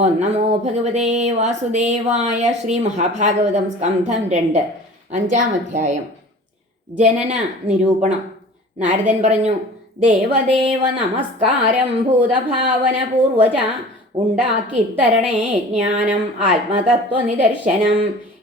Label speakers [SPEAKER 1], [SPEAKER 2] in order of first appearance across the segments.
[SPEAKER 1] ഓം നമോ ഭഗവതേ വാസുദേവായ ശ്രീ മഹാഭാഗവതം സ്കന്ധം രണ്ട് അഞ്ചാം അധ്യായം. ജനന നിരൂപണം. നാരദൻ പറഞ്ഞു ദേവദേവ നമസ്കാരം ഭൂതഭാവന പൂർവജ ഉണ്ടാക്കിത്തരണേ ജ്ഞാനം ആത്മതത്വ നിദർശനം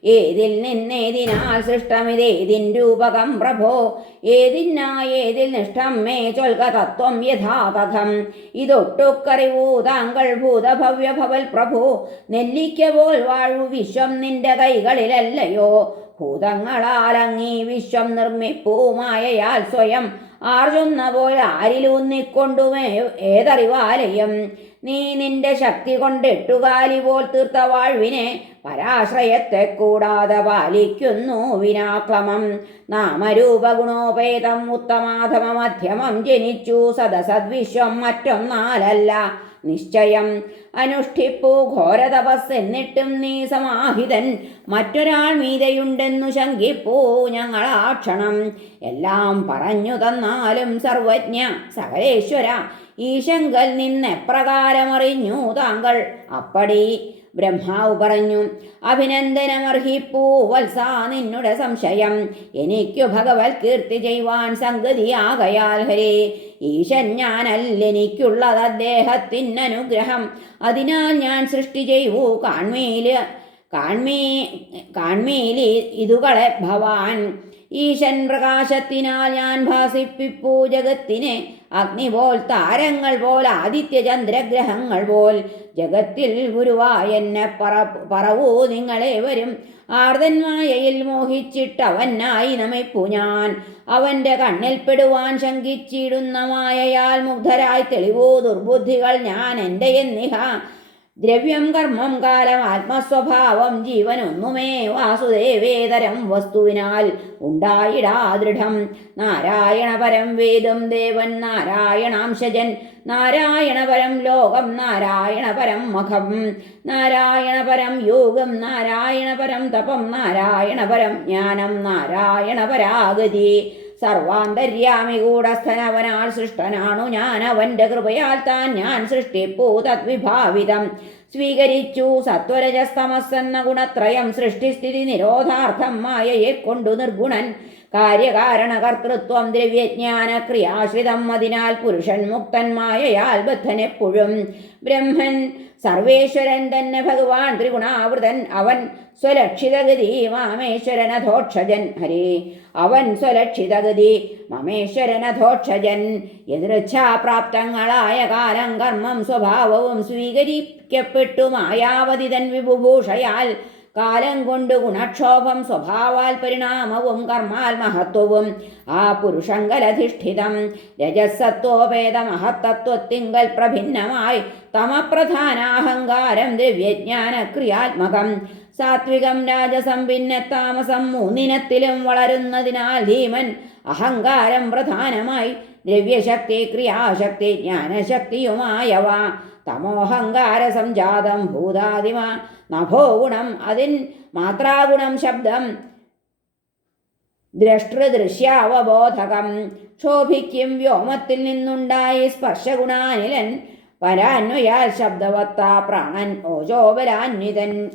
[SPEAKER 1] ഏതിൽ നിന്നേതിനാൽ സൃഷ്ടമിതേതിൻ രൂപകം പ്രഭോ. ഏതിൽ നിഷ്ഠം? മേ ചൊൽക തത്വം യഥാതഥം ഇതൊട്ടുക്കറിവൂ താങ്കൾ ഭൂതഭവ്യ ഭവൽ പ്രഭു. നെല്ലിക്ക പോൽ വാഴു വിശ്വം നിന്റെ കൈകളിലല്ലയോ? ഭൂതങ്ങളാലങ്ങി വിശ്വം നിർമ്മിപ്പൂമായയാൽ സ്വയം ആർജുന്ന പോലെ ആരിലൂന്നിക്കൊണ്ടുമേ ഏതറിവാലയം? നീ നിന്റെ ശക്തി കൊണ്ടെട്ടുകാലി പോൽ തീർത്ത വാഴ്വിനെ പരാശ്രയത്തെ കൂടാതെ പാലിക്കുന്നു വിനാക്രമം നാമരൂപഗുണോപേതം ഉത്തമാധമ മധ്യമം ജനിച്ചു സദസദ്വിശ്വം മറ്റൊന്നാലല്ല. നിശ്ചയം. അനുഷ്ഠിപ്പു ഘോരതപസ് എന്നിട്ടും നീ സമാഹിതൻ. മറ്റൊരാൾ മീതയുണ്ടെന്നു ശങ്കിപ്പൂ ഞങ്ങളാക്ഷണം. എല്ലാം പറഞ്ഞു തന്നാലും സർവജ്ഞ സകലേശ്വര ഈശങ്കൽ നിന്നെപ്രകാരമറിഞ്ഞു താങ്കൾ. അപ്പടി ബ്രഹ്മാവ് പറഞ്ഞു അഭിനന്ദനമർഹിപ്പൂ വത്സ നിന്നുടെ സംശയം. എനിക്കു ഭഗവത് കീർത്തി ചെയ്യുവാൻ സംഗതിയാകയാൽ ഹരേ. ഈശൻ ഞാനല്ലെനിക്കുള്ളത് അദ്ദേഹത്തിനനുഗ്രഹം. അതിനാൽ ഞാൻ സൃഷ്ടി ചെയ്യൂ കാൺമീൽ കാൺമീ കാൺമീലി ഇതുകളെ ഭവാൻ. ഈശൻ പ്രകാശത്തിനാൽ ഞാൻ ഭാസിപ്പിപ്പൂ ജഗത്തിനെ അഗ്നി പോൽ താരങ്ങൾ പോൽ. ആദിത്യ ചന്ദ്രഗ്രഹങ്ങൾ പോൽ ജഗത്തിൽ ഗുരുവായെന്നെ പറ പറവൂ നിങ്ങളേവരും. ആർദന്മായയിൽ മോഹിച്ചിട്ടവനായി നമിപ്പു ഞാൻ. അവന്റെ കണ്ണിൽപ്പെടുവാൻ ശങ്കിച്ചിടുന്ന മായയാൽ മുഗ്ധരായി തെളിവൂ ദുർബുദ്ധികൾ ഞാൻ എന്റെ എന്നിഹ. ദ്രവ്യം കർമ്മം കാലം ആത്മസ്വഭാവം ജീവനൊന്നുമേ വാസുദേവേതരം വസ്തുവിനാൽ ഉണ്ടായിടാ ദൃഢം നാരായണപരം വേദം ദേവൻ നാരായണാംശജൻ നാരായണപരം ലോകം നാരായണപരം മഖം. നാരായണ പരം യോഗം നാരായണപരം തപം നാരായണപരം ജ്ഞാനം നാരായണ പരാഗതി സർവാന്തര്യാമി കൂടസ്ഥനവനാൽ സൃഷ്ടനാണു ഞാൻ അവന്റെ കൃപയാൽ താൻ ഞാൻ സൃഷ്ടിപ്പൂ തദ്വിഭാവിതം. സ്വീകരിച്ചു സത്വരജസ്തമസ്സെന്ന ഗുണത്രയം സൃഷ്ടിസ്ഥിതി നിരോധാർത്ഥം മായയെ കൊണ്ടു നിർഗുണൻ. കാര്യകാരണകർത്തൃത്വം ദ്രവ്യജ്ഞാന ക്രിയാശ്രിതം. അതിനാൽ പുരുഷൻ മുക്തന്മായയാൽ ബദ്ധനെപ്പോഴും ബ്രഹ്മൻ സർവേശ്വരൻ തന്നെ ഭഗവാൻ ത്രിഗുണാവൃതൻ. അവൻ സ്വലക്ഷിതഗതി മാമേശ്വരനധോക്ഷജൻ. ഹരേ അവൻ സ്വലക്ഷിതഗതി മമേശ്വരനധോക്ഷജൻ. എതിർച്ഛാപ്രാപ്തങ്ങളായ കാലം കർമ്മം സ്വഭാവവും സ്വീകരിക്കപ്പെട്ടു. മായാവതിതൻ വിഭുഭൂഷയാൽ കാലം കൊണ്ട് ഗുണക്ഷോഭം സ്വഭാവാൽ പരിണാമവും കർമാൽ മഹത്വവും. ആ പുരുഷങ്കലധിഷ്ഠിതം രജസത്വോപേത മഹത്തത്വത്തിങ്കൽ പ്രഭിന്നമായി തമപ്രധാനാഹങ്കാരം ദ്രവ്യജ്ഞാന ക്രിയാത്മകം സാത്വികം രാജസം പിന്നെ താമസം മൂന്നിനത്തിലും വളരുന്നതിനാൽ ധീമൻ അഹങ്കാരം പ്രധാനമായി ദ്രവ്യശക്തി ക്രിയാശക്തി ജ്ഞാനശക്തിയുമായവ തമോഹങ്കാര സംജാതം ഭൂതാദിമ. നഭോ ഗുണം അതിൻ മാത്രാഗുണം ശബ്ദം. ദ്രഷ്ടൃദൃശ്യാവബോധകം. ക്ഷോഭിക്കും വ്യോമത്തിൽ നിന്നുണ്ടായി സ്പർശഗുണാനിലൻ. പരാന്വയാൽ ശബ്ദവത്ത പ്രാണൻ ഓജോപരാന്വിതൻ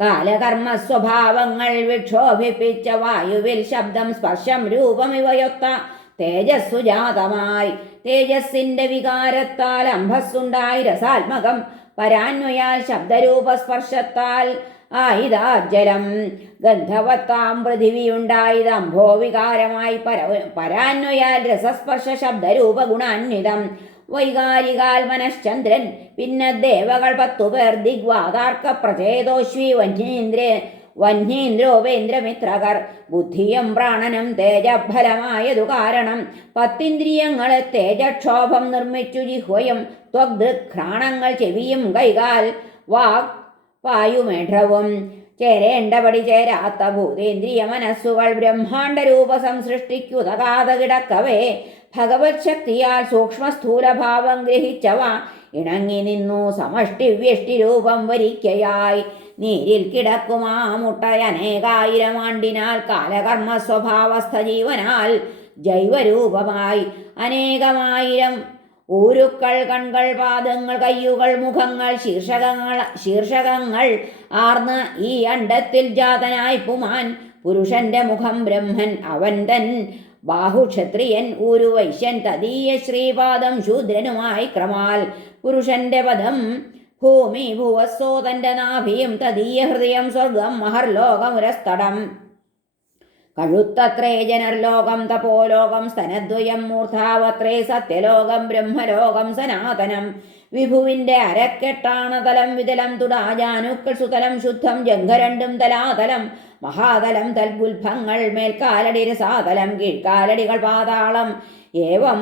[SPEAKER 1] കാലകർമ്മ സ്വഭാവങ്ങൾ വിക്ഷോഭിപ്പിച്ച വായുവിൽ ശബ്ദം സ്പർശം രൂപം ഇവയൊത്ത തേജസ്സുജാതമായി. തേജസ്സിന്റെ വികാരത്താൽ അംഭസ്സുണ്ടായി. രസാത്മകം പരാന്വയാൽ ശബ്ദരൂപസ്പർശത്താൽ ആയിതാജലം ഗന്ധവത്താം പൃഥിവിയുണ്ടായത് അംഭോ വികാരമായി പര പരാന്വയാൽ രസസ്പർശ ശബ്ദരൂപ ഗുണാന്വിതം വൈകാരികാൽ മനശ്ചന്ദ്രൻ പിന്നെ ദേവകൾ പത്തുപേർ ദിഗ്വാതാർക്ക പ്രചേതോശ്വി വന്യേന്ദ്ര വന്യേന്ദ്രോപേന്ദ്രമിത്രകർ ബുദ്ധിയും പ്രാണനും തേജഫലമായതു കാരണം പത്തിന്ദ്രിയങ്ങളെ തേജക്ഷോഭം നിർമ്മിച്ചു ജിഹ്വയും ത്വഗ്ദൃഘ്രാണങ്ങൾ ചെവിയും കൈകാൽ വാക് പായുമേഢവും ചേരേണ്ടപടി ചേരാത്ത ഭൂതേന്ദ്രിയ മനസ്സുകൾ ബ്രഹ്മാണ്ട രൂപ സംസൃഷ്ടിക്കുതകാതെ കിടക്കവേ. ഭഗവത് ശക്തിയാൽ സൂക്ഷ്മ സ്ഥൂലഭാവം ഗ്രഹിച്ചവ ഇണങ്ങി നിന്നു സമഷ്ടി വ്യഷ്ടി രൂപം വരിക്കയായി. നീരിൽ കിടക്കുമാ മുട്ടയനേകായിരം ആണ്ടിനാൽ കാലകർമ്മ സ്വഭാവസ്ഥ ജീവനാൽ ജൈവരൂപമായി. അനേകമായിരം ഊരുക്കൾ കൺകൾ പാദങ്ങൾ കയ്യുകൾ മുഖങ്ങൾ ശീർഷകങ്ങൾ ശീർഷകങ്ങൾ ആർന്ന് ഈ അണ്ടത്തിൽ ജാതനായി പുമാൻ പുരുഷന്റെ മുഖം ബ്രഹ്മൻ അവൻ തൻ ബാഹുക്ഷത്രിയൻ ഊരു വൈശ്യൻ തദീയ ശ്രീപാദം ശൂദ്രനുമായി ക്രമാൽ. പുരുഷന്റെ പദം ഭൂമി ഭുവസ്സോ തന്റെ നാഭിയും തദീയ ഹൃദയം സ്വർഗം മഹർലോകമുരസ്തടം. കഴുത്തത്രേ ജനർലോകം തപോലോകം സ്തനദ്വയം മൂർധാവത്രേ സത്യലോകം ബ്രഹ്മലോകം സനാതനം. വിഭുവിന്റെ അരക്കെട്ടാണതലം വിതലം തുടാജാനുക്കൾ സുതലം ശുദ്ധം ജംഘരണ്ടും തലാതലം. മഹാതലം തൽഗുൽഭങ്ങൾ മേൽക്കാലടി രസാതലം കീഴ്ക്കാലടികൾ പാതാളം. ഏവം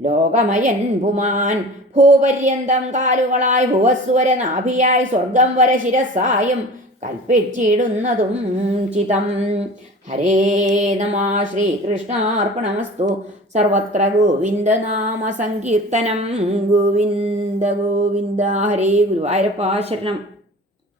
[SPEAKER 1] ലോകമയൻ പുമാൻ ഭൂപര്യന്തം കാലുകളായി ഭുവസ്വര നാഭിയായി സ്വർഗം വര ശിരസായും കൽപ്പിച്ചിടുന്നതും ചിതം. ഹരേ നമ ശ്രീകൃഷ്ണാർപ്പണമസ്തു. സർവത്ര ഗോവിന്ദനാമ സങ്കീർത്തനം. ഗോവിന്ദ ഗോവിന്ദ. ഹരേ ഗുരുവായൂരപ്പാശരണം